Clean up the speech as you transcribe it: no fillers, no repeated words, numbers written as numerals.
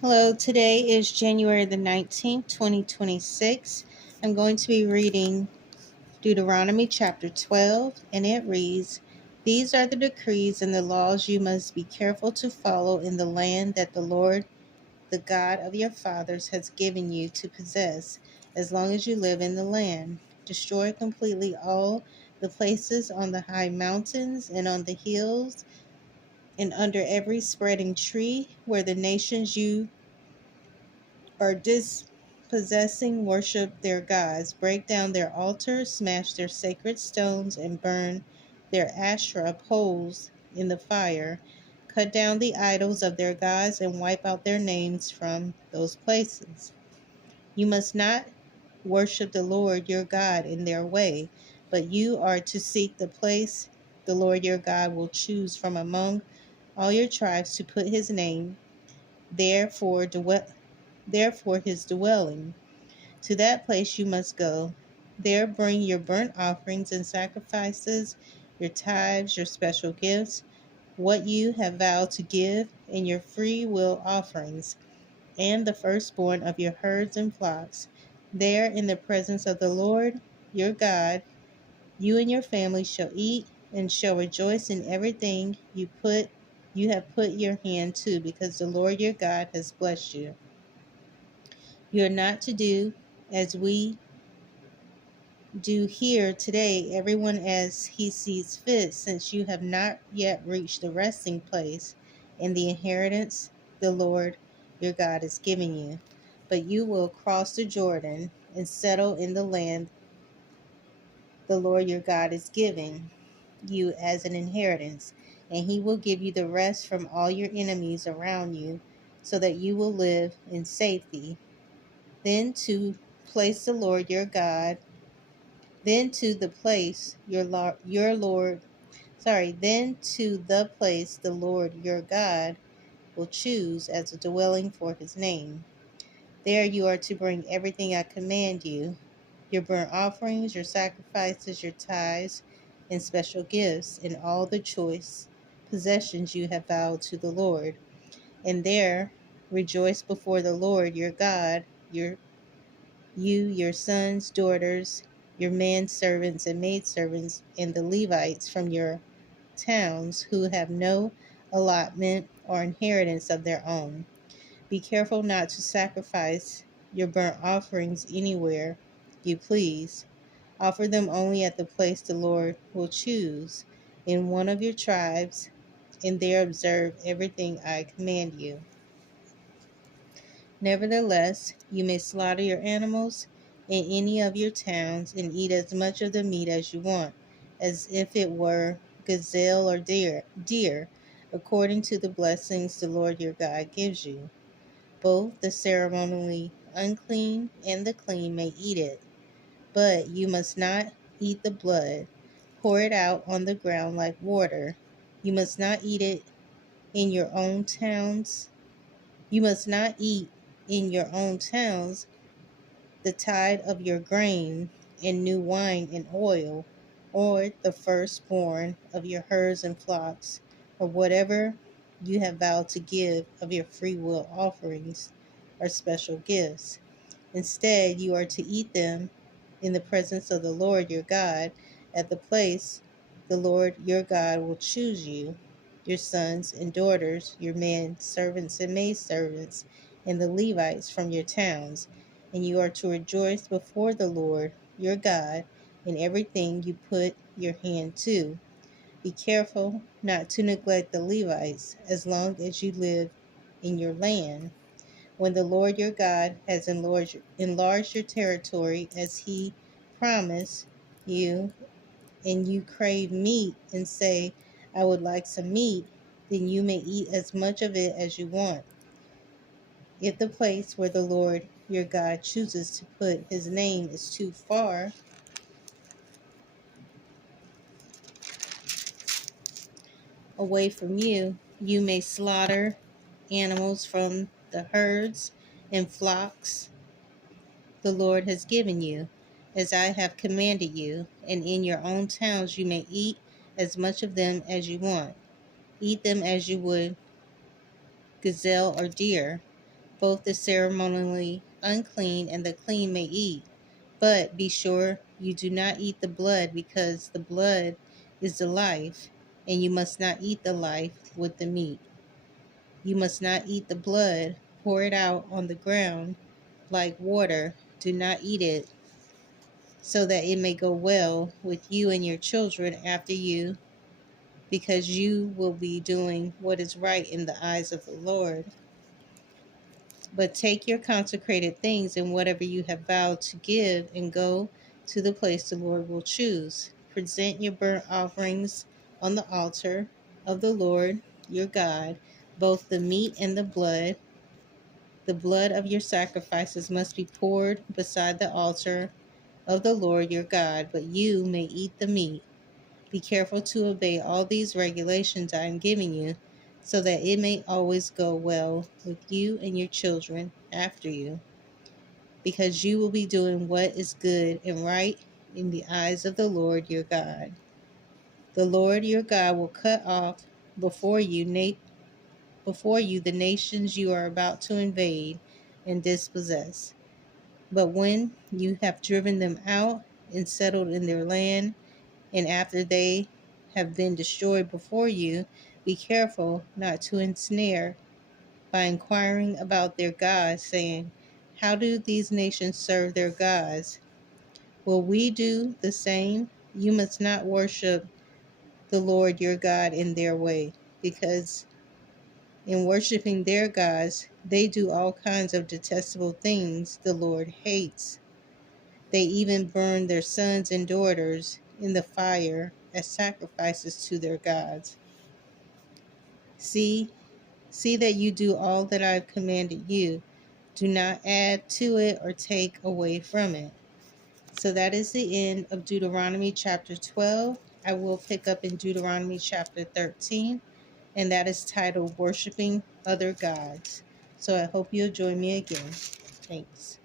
Hello, today is January the 19th, 2026. I'm going to be reading Deuteronomy chapter 12, and it reads, "These are the decrees and the laws you must be careful to follow in the land that the Lord, the God of your fathers, has given you to possess, as long as you live in the land. Destroy completely all the places on the high mountains and on the hills and under every spreading tree where the nations you are dispossessing worship their gods, break down their altars, smash their sacred stones, and burn their Asherah poles in the fire. Cut down the idols of their gods and wipe out their names from those places. You must not worship the Lord your God in their way, but you are to seek the place the Lord your God will choose from among all your tribes to put his name, therefore his dwelling. To that place you must go. There bring your burnt offerings and sacrifices, your tithes, your special gifts, what you have vowed to give, and your free will offerings, and the firstborn of your herds and flocks. There, in the presence of the Lord your God, you and your family shall eat and shall rejoice in everything you have put your hand to, because the Lord your God has blessed you. You are not to do as we do here today, everyone as he sees fit, since you have not yet reached the resting place and the inheritance the Lord your God is giving you. But you will cross the Jordan and settle in the land the Lord your God is giving you as an inheritance, and he will give you the rest from all your enemies around you, so that you will live in safety. Then to place the Lord your God Then to the place then to the place the Lord your God will choose as a dwelling for his name. There you are to bring everything I command you, your burnt offerings, your sacrifices, your tithes, and special gifts, and all the choice possessions you have vowed to the Lord. And there rejoice before the Lord your God, your sons, daughters, your manservants and maidservants, and the Levites from your towns who have no allotment or inheritance of their own. Be careful not to sacrifice your burnt offerings anywhere you please. Offer them only at the place the Lord will choose, in one of your tribes, and there observe everything I command you. Nevertheless, you may slaughter your animals in any of your towns and eat as much of the meat as you want, as if it were gazelle or deer, according to the blessings the Lord your God gives you. Both the ceremonially unclean and the clean may eat it, but you must not eat the blood. Pour it out on the ground like water. You must not eat it in your own towns. You must not eat in your own towns the tithe of your grain and new wine and oil, or the firstborn of your herds and flocks, or whatever you have vowed to give of your free will offerings or special gifts. Instead, you are to eat them in the presence of the Lord your God at the place the Lord your God will choose you, your sons and daughters, your men servants and maidservants, and the Levites from your towns. And you are to rejoice before the Lord your God in everything you put your hand to. Be careful not to neglect the Levites as long as you live in your land. When the Lord your God has enlarged your territory as he promised you, and you crave meat and say, I would like some meat, then you may eat as much of it as you want. If the place where the Lord your God chooses to put his name is too far away from you, you may slaughter animals from the herds and flocks the Lord has given you, as I have commanded you, and in your own towns you may eat as much of them as you want. Eat them as you would gazelle or deer, both the ceremonially unclean and the clean may eat. But be sure you do not eat the blood, because the blood is the life, and you must not eat the life with the meat. You must not eat the blood, pour it out on the ground like water. Do not eat it, so that it may go well with you and your children after you, because you will be doing what is right in the eyes of the Lord. But take your consecrated things and whatever you have vowed to give, and go to the place the Lord will choose. Present your burnt offerings on the altar of the Lord your God, both the meat and the blood. The blood of your sacrifices must be poured beside the altar of the Lord your God, but you may eat the meat. Be careful to obey all these regulations I am giving you, so that it may always go well with you and your children after you, because you will be doing what is good and right in the eyes of the Lord your God. The Lord your God will cut off before you the nations you are about to invade and dispossess. But when you have driven them out and settled in their land, and after they have been destroyed before you, be careful not to ensnare by inquiring about their gods, saying, how do these nations serve their gods? Will we do the same? You must not worship the Lord your God in their way, because in worshiping their gods, they do all kinds of detestable things the Lord hates. They even burn their sons and daughters in the fire as sacrifices to their gods. See, see that you do all that I have commanded you. Do not add to it or take away from it. So that is the end of Deuteronomy chapter 12. I will pick up in Deuteronomy chapter 13, and that is titled Worshiping Other Gods. So I hope you'll join me again. Thanks.